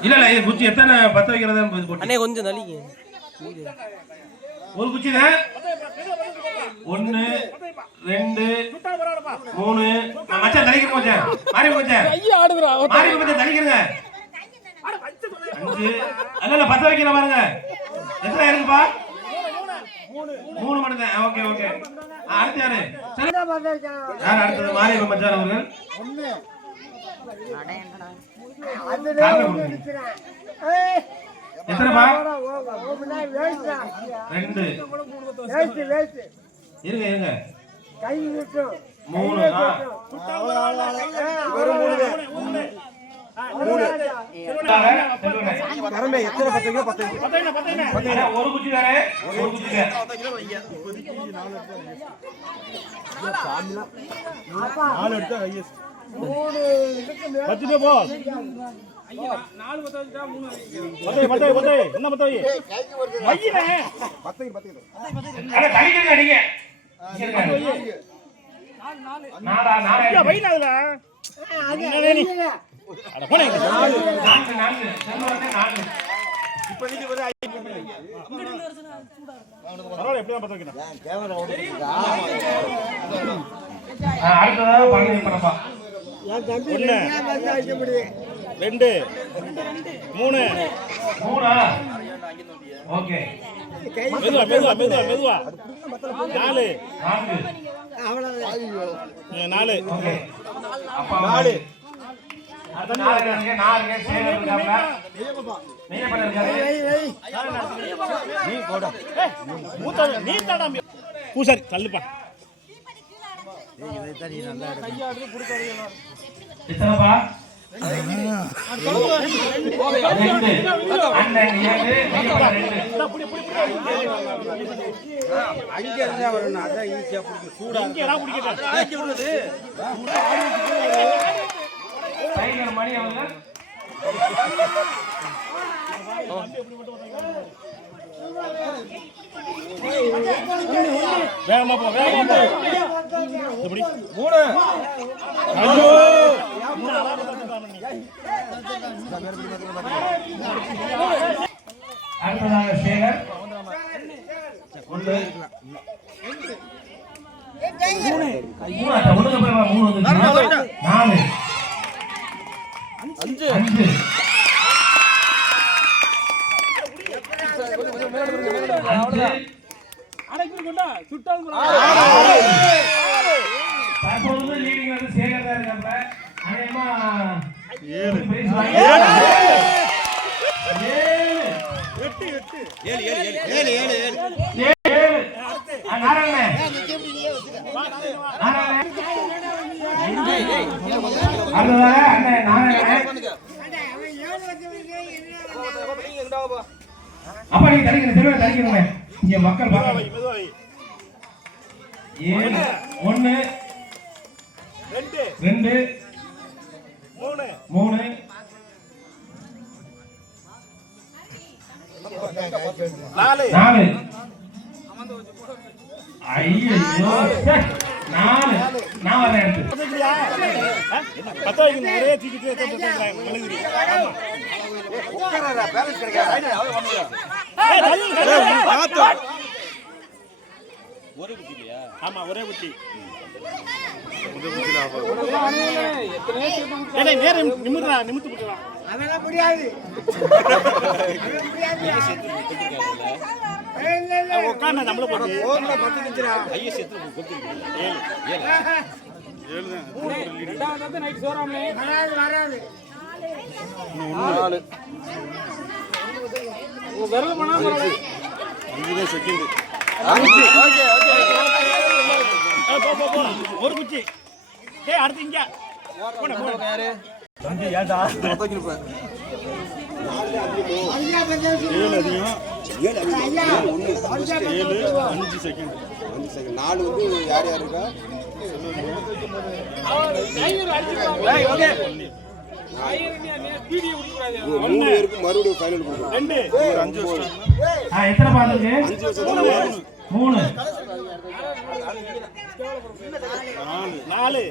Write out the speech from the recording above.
இல்ல இல்ல இது குச்சி எத்தனை பத்த வைக்கிறதா அண்ணே கொஞ்சம் தள்ளிங்க ஒரு குச்சி தான் ஒன்னு ரெண்டு மூணு. மச்சான் தலிக்கிறேன் மச்சான் மாறி மச்சான் மாறி மச்சான் தலிக்கிறேங்க அஞ்சு. அல்ல இல்ல பத்த வைக்கிற பாருங்க. எத்தனை இருக்குப்பா? மூணு. மட்டும் தான் ஓகே ஓகே. அடுத்து யாரு சரி. யார் அடுத்தது மாறி மச்சான் அவர்கள். எத்தனைப்பா? ரெண்டு. இருங்க இருங்க. மூணு ஆ. செல்வனே. அண்ணா, ஒரு பத்து பேர் போ பத்தாயி பத்தாயி பத்தாயி என்ன பத்தாயி அண்ணா, தலிக்கிறீங்க நீங்க. நாலா நாலா அதுல நீ அட போனே எப்படி அடுத்ததாக பழனி ஒண்ணு. ரெண்டு மூணு. மூணா? ஓகே. மெதுவா மெதுவா மெதுவா மெதுவா. நாலு. நாலு. நாலு. பூசாரி தள்ளுப்பா எத்தனைப்பா ரெண்டு. இங்கடா குடிக்கடா டைகர் மணி அவர்கள் வேகமா போ வேகமா போ. எப்படி? மூணு. ஐயோ. அடுத்ததாக சேகர். ஒன்று. மூணு. மூணு. நாலு. அஞ்சு தற்பொழுது லீடிங் வந்து சேகர் தான் இருக்காப்ல அநேகமா ஏழு ஏழு ஏழு ஏழு ஆ, நாராயணனே. நாராயணனே. அடுத்ததாக அண்ணன் நாராயணனே. அப்பா நீங்க தடிக்கணும் தெளிவா இங்க மக்கள் ஏழு ஒன்னு ரெண்டு ரெண்டு மூணு மூணு நாலு. நாலு ஐயோ நாலு. நான் வரேன் எடுத்து பத்த வைக்கிறியா? ஆ? பத்த வைக்கணும் ஒரே தூக்கிட்டு பத்த நிமித்து விட்டுறா உட்காந்து நம்மள போட்டு ஏய், போ, போ, போ. ஒரு குச்சி. ஏய் அடுத்து இங்க. போன போன நாலு வந்து யார் யார் இருக்கா மூணு பேருக்கு மறுபடியும் ஃபைனல் கொடுக்குறோம் ரெண்டு. அஞ்சு வருஷம். எத்தனை அஞ்சு வருஷம் மூணு. நாலு.